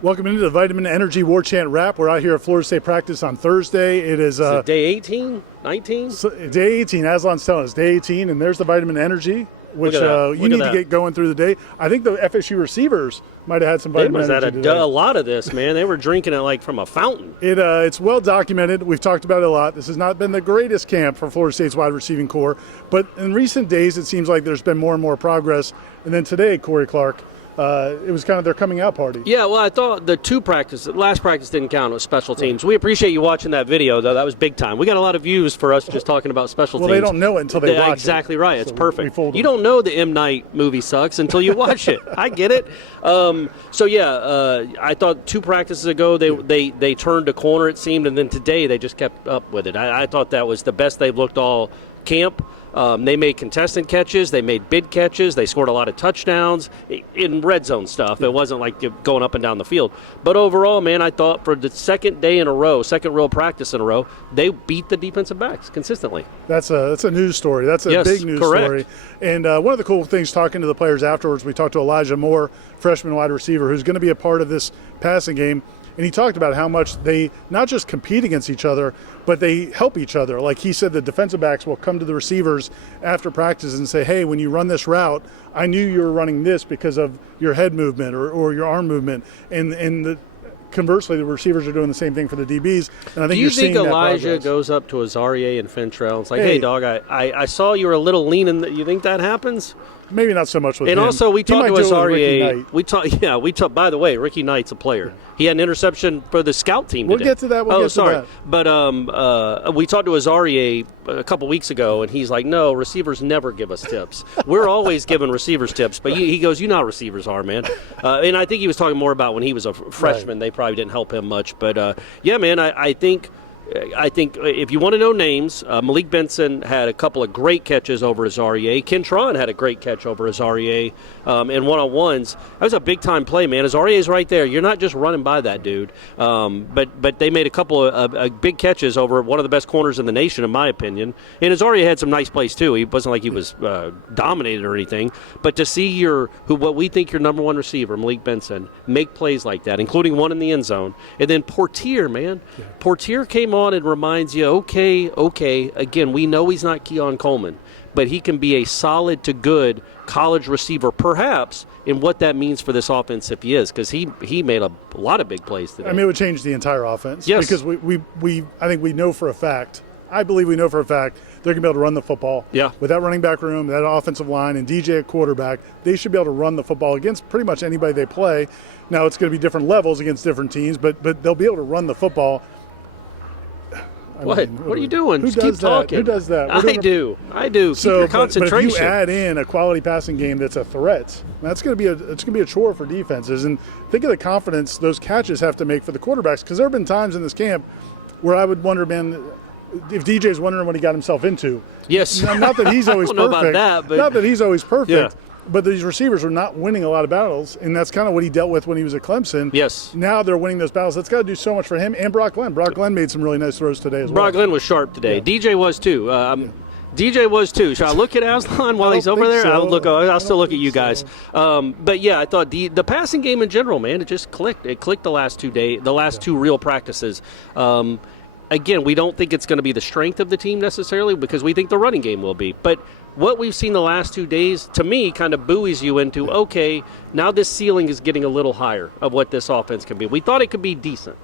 Welcome into the Vitamin Energy Warchant Wrap. We're out here at Florida State practice on Thursday. It is day 18, 19? Day 18. Aslan's telling us day 18, and there's the Vitamin Energy, which you need to get going through the day. I think the FSU receivers might have had some vitamin energy today. A lot of this, man. They were drinking it like from a fountain. It's well documented. We've talked about it a lot. This has not been the greatest camp for Florida State's wide receiving core, but in recent days it seems like there's been more and more progress. And then today, Corey Clark, it was kind of their coming out party. Yeah, well, I thought the last practice didn't count with special teams. We appreciate you watching that video, though. That was big time. We got a lot of views for us just talking about special teams. Well, they don't know it until they watch exactly it. right. It's so perfect. You don't know the M. Night movie sucks until you watch it. I get it. I thought 2 practices ago they turned a corner, it seemed, and then today they just kept up with it. I thought that was the best they've looked all camp. They made contestant catches. They made big catches. They scored a lot of touchdowns in red zone stuff. It wasn't like going up and down the field. But overall, man, I thought for the second real practice in a row, they beat the defensive backs consistently. That's a news story. That's a big news story. And one of the cool things, talking to the players afterwards, we talked to Elijah Moore, freshman wide receiver, who's going to be a part of this passing game. And he talked about how much they not just compete against each other, but they help each other. Like he said, the defensive backs will come to the receivers after practice and say, hey, when you run this route, I knew you were running this because of your head movement or your arm movement. Conversely, the receivers are doing the same thing for the DBs. And I think you're seeing that progress. Elijah goes up to Azarie and Fintrell? It's like, hey dog, I saw you were a little lean. You think that happens? Maybe not so much with him. And also, we talked to Azarie. We talked. By the way, Ricky Knight's a player. Yeah. He had an interception for the scout team today. We'll get to that. But we talked to Azarie a couple weeks ago, and he's like, no, receivers never give us tips. We're always giving receivers tips. But he goes, you know how receivers are, man. And I think he was talking more about when he was a freshman. Right. They probably didn't help him much. But, yeah, man, I think if you want to know names, Malik Benson had a couple of great catches over Azarie. Kentron had a great catch over Azarie in one-on-ones. That was a big-time play, man. Azarie's right there. You're not just running by that dude. But they made a couple of big catches over one of the best corners in the nation, in my opinion. And Azarie had some nice plays, too. He wasn't like he was dominated or anything. But to see what we think your number one receiver, Malik Benson, make plays like that, including one in the end zone. And then Portier, man. Yeah. Portier came on and reminds you, okay, again, we know he's not Keon Coleman, but he can be a solid to good college receiver, perhaps, in what that means for this offense if he is, because he made a lot of big plays today. I mean, it would change the entire offense. Yes. Because I think we know for a fact, I believe we know for a fact, they're going to be able to run the football. Yeah. With that running back room, that offensive line, and DJ at quarterback, they should be able to run the football against pretty much anybody they play. Now, it's going to be different levels against different teams, but they'll be able to run the football. What are you doing? Just keep talking. Who does that? I do. Keep your concentration. But if you add in a quality passing game that's a threat, it's going to be a chore for defenses. And think of the confidence those catches have to make for the quarterbacks. Because there have been times in this camp where I would wonder, man, if DJ's wondering what he got himself into. Yes. Not that he's always perfect. Know about that, but not that he's always perfect. Yeah. But these receivers are not winning a lot of battles, and that's kind of what he dealt with when he was at Clemson. Yes. Now they're winning those battles. That's got to do so much for him and Brock Glenn. Brock Glenn made some really nice throws today as well. Brock Glenn was sharp today. Yeah. DJ was too. DJ was too. Should I look at Aslan while he's over there? So. I'll still look at you guys. But yeah, I thought the passing game in general, man, it just clicked. It clicked the last 2 days, the last 2 real practices. Again, we don't think it's going to be the strength of the team necessarily because we think the running game will be. But what we've seen the last 2 days, to me, kind of buoys you into, okay, now this ceiling is getting a little higher of what this offense can be. We thought it could be decent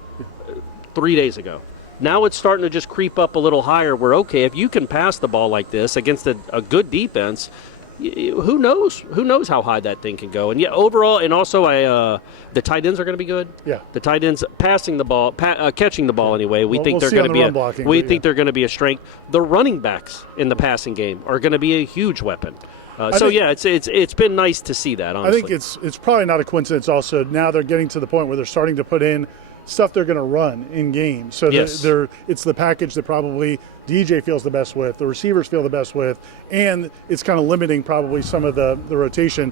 3 days ago. Now it's starting to just creep up a little higher where, okay, if you can pass the ball like this against a good defense, who knows? Who knows how high that thing can go? And yeah, overall, and also the tight ends are going to be good. Yeah, the tight ends passing the ball, catching the ball anyway. We think they're going to be they're going to be a strength. The running backs in the passing game are going to be a huge weapon. It's been nice to see that. Honestly, I think it's probably not a coincidence. Also, now they're getting to the point where they're starting to put in stuff they're going to run in games. So yes. It's the package that probably DJ feels the best with, the receivers feel the best with, and it's kind of limiting probably some of the rotation.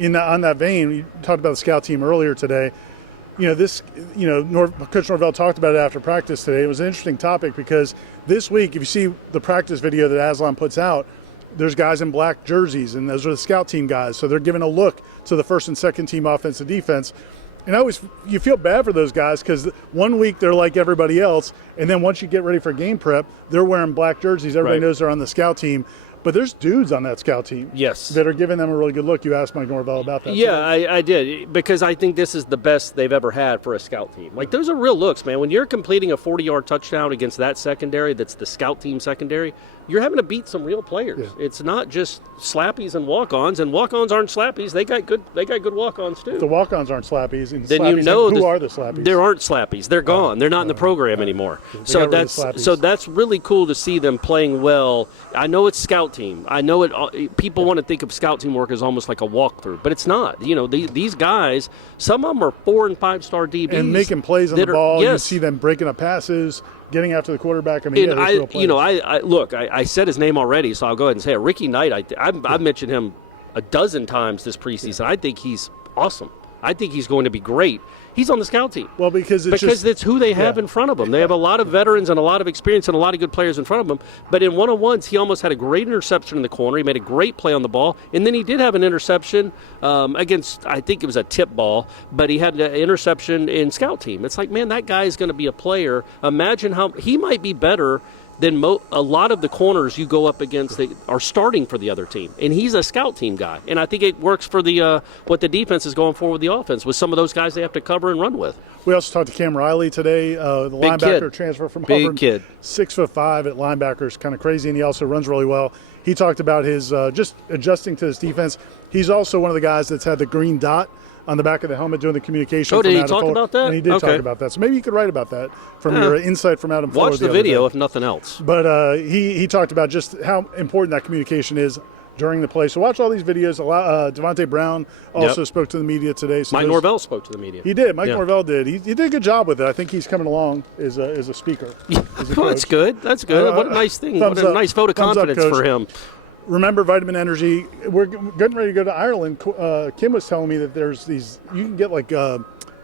On that vein, you talked about the scout team earlier today. Coach Norvell talked about it after practice today. It was an interesting topic because this week, if you see the practice video that Aslan puts out, there's guys in black jerseys, and those are the scout team guys. So they're giving a look to the first and second team offense and defense. And you feel bad for those guys because 1 week they're like everybody else, and then once you get ready for game prep, they're wearing black jerseys. Everybody knows they're on the scout team. But there's dudes on that scout team that are giving them a really good look. You asked Mike Norvell about that. Yeah, I did, because I think this is the best they've ever had for a scout team. Like, those are real looks, man. When you're completing a 40-yard touchdown against that secondary, that's the scout team secondary, you're having to beat some real players. Yeah. It's not just slappies and walk-ons aren't slappies. They got good walk-ons too. The walk-ons aren't slappies. And then slappies, you know who are the slappies? There aren't slappies. They're gone. They're not in the program anymore. So that's really cool to see them playing well. I know it's scout team. I know it. People want to think of scout team work as almost like a walkthrough, but it's not. You know, these guys, some of them are 4- and 5-star DBs and making plays on the ball. You see them breaking up passes, getting after the quarterback. I mean, I said his name already, so I'll go ahead and say it. Ricky Knight. I've mentioned him a dozen times this preseason. I think he's awesome. I think he's going to be great. He's on the scout team. Well, because it's who they have in front of them. They have a lot of veterans and a lot of experience and a lot of good players in front of them. But in one-on-ones, he almost had a great interception in the corner. He made a great play on the ball. And then he did have an interception against, I think it was a tip ball, but he had an interception in scout team. It's like, man, that guy is going to be a player. Imagine how he might be better than a lot of the corners you go up against that are starting for the other team. And he's a scout team guy. And I think it works for the what the defense is going for with the offense, with some of those guys they have to cover and run with. We also talked to Cam Riley today, the Big linebacker kid. Transfer from Big Auburn. Kid. 6'5" at linebacker is kind of crazy, and he also runs really well. He talked about his just adjusting to his defense. He's also one of the guys that's had the green dot on the back of the helmet doing the communication. Oh, did he talk about that? And he did talk about that. So maybe you could write about that from your insight from Adam Fuller. Watch the video if nothing else. But he talked about just how important that communication is during the play. So watch all these videos. Devontae Brown also spoke to the media today. So Mike Norvell spoke to the media. He did. Mike Norvell did. He did a good job with it. I think he's coming along as a speaker. Well, that's good. That's good. What a nice thing. What a nice vote of confidence for him. Remember Vitamin Energy. We're getting ready to go to Ireland. Kim was telling me that there's these, you can get like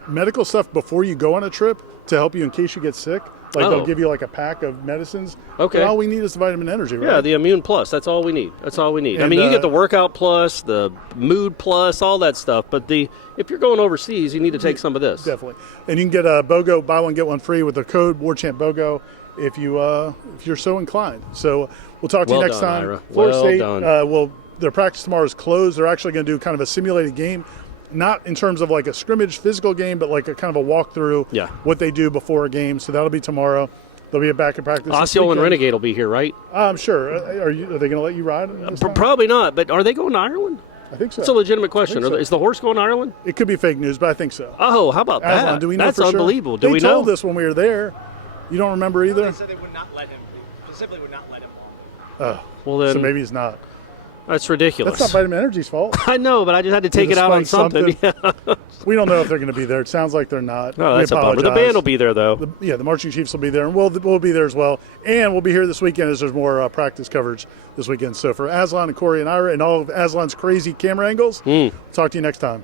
medical stuff before you go on a trip to help you in case you get sick. Like they'll give you like a pack of medicines. Okay. And all we need is the Vitamin Energy, right? Yeah, the Immune Plus. That's all we need. And I mean, you get the Workout Plus, the Mood Plus, all that stuff. But if you're going overseas, you need to take some of this. Definitely. And you can get a BOGO, buy one, get one free with the code Warchant BOGO if you're so inclined. So we'll talk to you next time. Ira. Florida State, their practice tomorrow is closed. They're actually going to do kind of a simulated game, not in terms of like a scrimmage physical game, but like a kind of a walkthrough, what they do before a game. So that'll be tomorrow. They'll be back in practice. Osceola and Renegade will be here, right? I'm sure. Are they going to let you ride? Probably not, but are they going to Ireland? I think so. It's a legitimate question. So. Is the horse going to Ireland? It could be fake news, but I think so. Oh, how about that? Aslan, do we know That's for unbelievable. Sure? Do we know? They told us when we were there. You don't remember either? They said they would not let him. They simply would not let him. Oh, well then. So maybe he's not. That's ridiculous. That's not Vitamin Energy's fault. I know, but I just had to take it out on something. Yeah. We don't know if they're going to be there. It sounds like they're not. Oh, that's a bummer. The band will be there, though. The Marching Chiefs will be there, and we'll be there as well. And we'll be here this weekend as there's more practice coverage this weekend. So for Aslan and Corey and Ira and all of Aslan's crazy camera angles, talk to you next time.